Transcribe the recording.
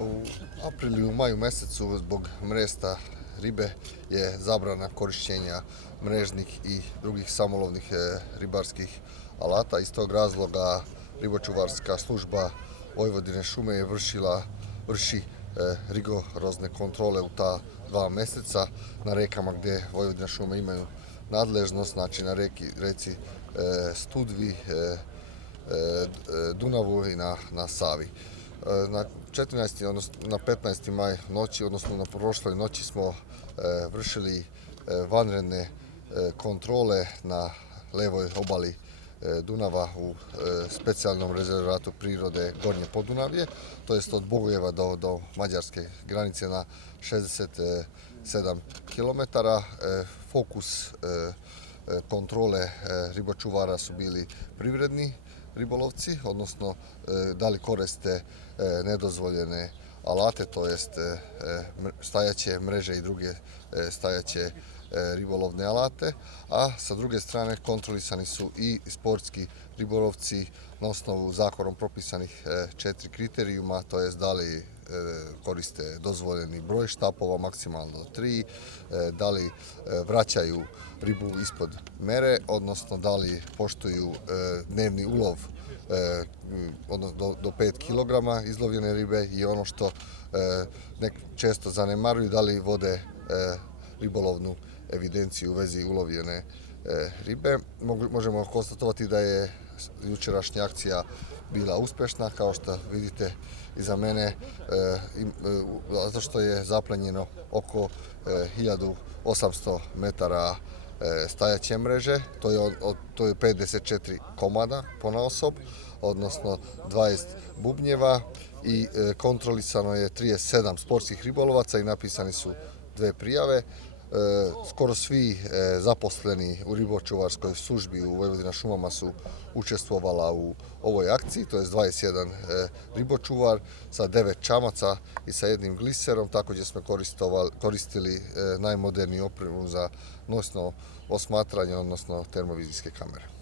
U aprilu i u maju mesecu zbog mresta ribe je zabrana korišćenja mrežnih i drugih samolovnih ribarskih alata. Iz tog razloga ribočuvarska služba Vojvodine šume je vrši rigorozne kontrole u ta 2 meseca na rekama gde Vojvodina šume imaju nadležnost, znači na reci Studvi, Dunavu i na Savi. Na 14. odnosno na 15. maj noći, odnosno na prošloj noći smo vršili vanredne kontrole na levoj obali Dunava u specijalnom rezervatu prirode Gornje Podunavlje, to jest od Bogojeva do mađarske granice na 67 km. Fokus kontrole ribočuvara su bili privredni ribolovci, odnosno da li koriste nedozvoljene alate, to jest stajaće mreže i druge stajaće ribolovne alate, a sa druge strane kontrolisani su i sportski ribolovci na osnovu zakonom propisanih 4 kriterijuma, to jest da li koriste dozvoljeni broj štapova, maksimalno 3, da li vraćaju ribu ispod mere, odnosno da li poštuju dnevni ulov do 5 kg izlovljene ribe i ono što često zanemaruju, da li vode ribolovnu evidenciju u vezi ulovljene ribe. Možemo konstatovati da je jučerašnja akcija bila uspešna, kao što vidite iza mene, zato što je zaplenjeno oko 1800 metara stajaće mreže, to je 54 komada ponaosob, odnosno 20 bubnjeva i kontrolisano je 37 sportskih ribolovaca i napisani su 2 prijave. Skoro svi zaposleni u ribočuvarskoj službi u Vojvodina šumama su učestvovala u ovoj akciji, to je 21 ribočuvar sa 9 čamaca i sa 1 gliserom. Takođe smo koristili najmoderniju opremu za noćno osmatranje, odnosno termovizijske kamere.